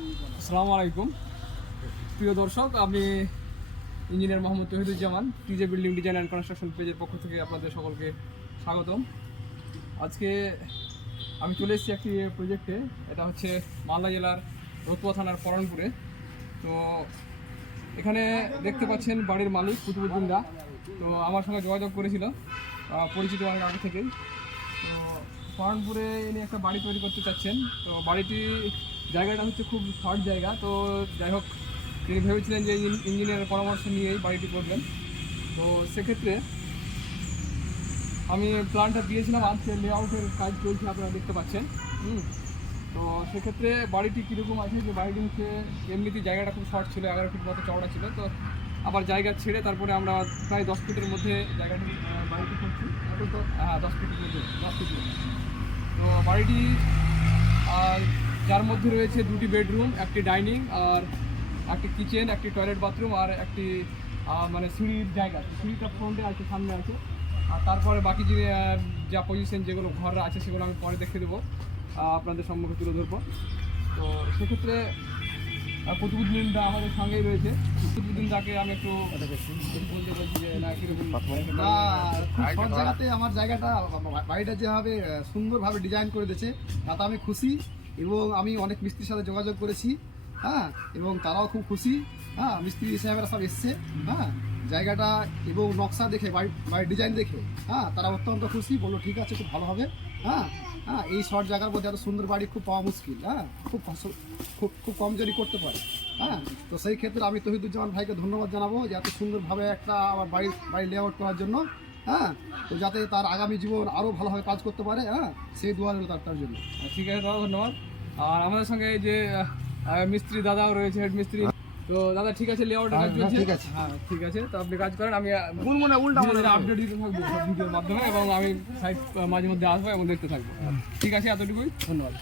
আসসালামু আলাইকুম প্রিয় দর্শক, আমি engineer Mohammad Touhiduzzaman, TJ building design and construction পেজের পক্ষ থেকে আপনাদের সকলকে স্বাগতম। আজকে আমি চলে এসেছি একটি প্রজেক্টে। এটা হচ্ছে মালদা জেলার রতুয়া থানার পরানপুরে। তো এখানে দেখতে পাচ্ছেন বাড়ির মালিক কুতুবুদ্দিন দা। তো আমার সঙ্গে যোগাযোগ করেছিল, পরিচিত অনেক আগে থেকেই। তো পরানপুরে ইনি একটা বাড়ি তৈরি করতে চাচ্ছেন। তো বাড়িটি জায়গাটা হচ্ছে খুব শর্ট জায়গা। তো যাই হোক, তিনি ভেবেছিলেন যে ইঞ্জিনিয়ারের পরামর্শ নিয়েই বাড়িটি করবেন। তো সেক্ষেত্রে আমি প্ল্যানটা দিয়েছিলাম, আজকে লেআউটের কাজ চলছে, আপনারা দেখতে পাচ্ছেন। তো সেক্ষেত্রে বাড়িটি কীরকম আছে, যে বাড়িটি হচ্ছে এমনিতেই জায়গাটা খুব শর্ট ছিল, 11 ফিট মতো চওড়া ছিল। তো আবার জায়গা ছেড়ে তারপরে আমরা প্রায় 10 ফিটের মধ্যে জায়গাটি বাড়িটি করছি। হ্যাঁ, 10 ফিটের মধ্যে 10 ফিট। তো বাড়িটি যার মধ্যে রয়েছে 2টি বেডরুম, একটি ডাইনিং, আর একটি কিচেন, একটি টয়লেট বাথরুম, আর একটি মানে সিঁড়ির জায়গা। সিঁড়িটা ফ্রন্টে আছে, সামনে আছে। আর তারপরে বাকি যে যা পজিশন যেগুলো ঘর আছে সেগুলো আমি পরে দেখে দেবো, আপনাদের সম্মুখে তুলে ধরবো। তো সেক্ষেত্রে কুতুবুদ্দিন দা আমাদের সঙ্গেই রয়েছে। কুতুবুদ্দিন দাকে আমি একটু বলতে বলছি যে না কীরকম সব জায়গাতে আমার জায়গাটা বাড়িটা যেভাবে সুন্দরভাবে ডিজাইন করে দিয়েছে তাতে আমি খুশি। এবং আমি অনেক মিস্ত্রির সাথে যোগাযোগ করেছি, হ্যাঁ, এবং তারাও খুব খুশি। হ্যাঁ, মিস্ত্রি সাহেবেরা সব এসছে, হ্যাঁ, জায়গাটা এবং নকশা দেখে বাড়ির ডিজাইন দেখে, হ্যাঁ, তারা অত্যন্ত খুশি, বললো ঠিক আছে, খুব ভালো হবে। হ্যাঁ হ্যাঁ, এই শর্ট জায়গার মধ্যে এত সুন্দর বাড়ি খুব পাওয়া মুশকিল। হ্যাঁ, খুব খুব কম জনই করতে পারে। হ্যাঁ, তো সেই ক্ষেত্রে আমি তৌহিদুজ্জামান ভাইকে ধন্যবাদ জানাবো যে এত সুন্দরভাবে একটা আমার বাড়ি লেআউট করার জন্য। হ্যাঁ, তো যাতে তার আগামী জীবন আরও ভালোভাবে কাজ করতে পারে, হ্যাঁ, সেই দোয়া রইল তার জন্য। ঠিক আছে দাদা, ধন্যবাদ। আর আমাদের সঙ্গে এই যে মিস্ত্রি দাদাও রয়েছে, হেড মিস্ত্রি। তো দাদা ঠিক আছে, লেআউটের কাজ চলছে। ঠিক আছে, হ্যাঁ ঠিক আছে। তো আপনি কাজ করেন, আমি উল্টা আপডেট দিতে থাকবো ভিডিওর মাধ্যমে, এবং আমি সাইট মাঝে মধ্যে আসবো এবং দেখতে থাকবো। ঠিক আছে, এতটুকুই, ধন্যবাদ।